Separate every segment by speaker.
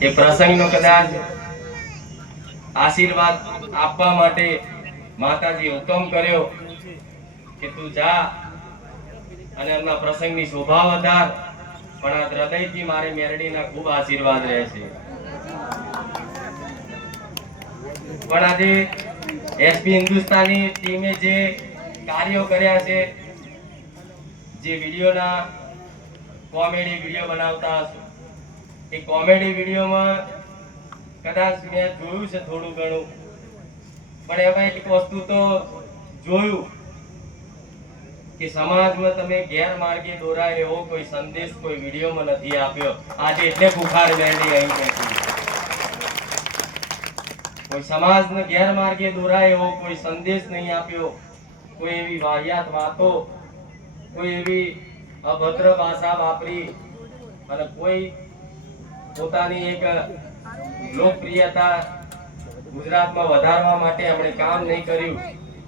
Speaker 1: એ પ્રસંગનો કદાચ આશીર્વાદ આપવા માટે માતાજી હુકમ કર્યો કે તું જા અને એમના પ્રસંગની શોભા વધાર. પણ આ હૃદયથી મારે મેરડીના ખૂબ આશીર્વાદ રહે છે. પણ આજે એસપી હિન્દુસ્તાની ટીમે જે કાર્યો કર્યા છે, જે વિડીયોના કોમેડી વીડિયો બનાવતા એ કોમેડી વિડીયોમાં કદાચ મેં જોયું છે થોડું ઘણું. પણ એમાં એક વસ્તુ તો જોયું કે સમાજમાં તમે ગેરમાર્ગે દોરાય એવો કોઈ સંદેશ કોઈ વિડીયોમાં નથી આપ્યો. આજે એટલે બુખાર મેળવી અહીં બેઠી. કોઈ સમાજને ગેરમાર્ગે દોરાય એવો કોઈ સંદેશ નહીં આપ્યો. કોઈ એવી વાહિયાત વાતો, કોઈ એવી અભદ્ર ભાષા વાપરી. અને કોઈ પોતાની એક લોકપ્રિયતા ગુજરાતમાં વધારવા માટે એમણે કામ નહીં કર્યું.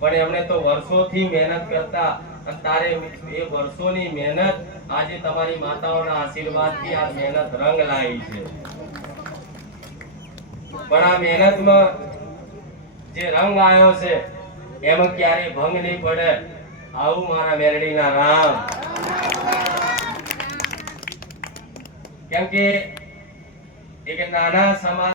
Speaker 1: પણ એમણે તો વર્ષોથી મહેનત કરતા તારે એ વર્ષોની મહેનત આજે તમારી માતાઓના આશીર્વાદથી આ મહેનત રંગ લાવી છે. પણ આ મહેનતમાં જે રંગ આવ્યો છે, એમાં ક્યારે ભંગ નહીં પડે. આવું મારા મેરડીના રામ. કેમ કે ఇక నానా సమా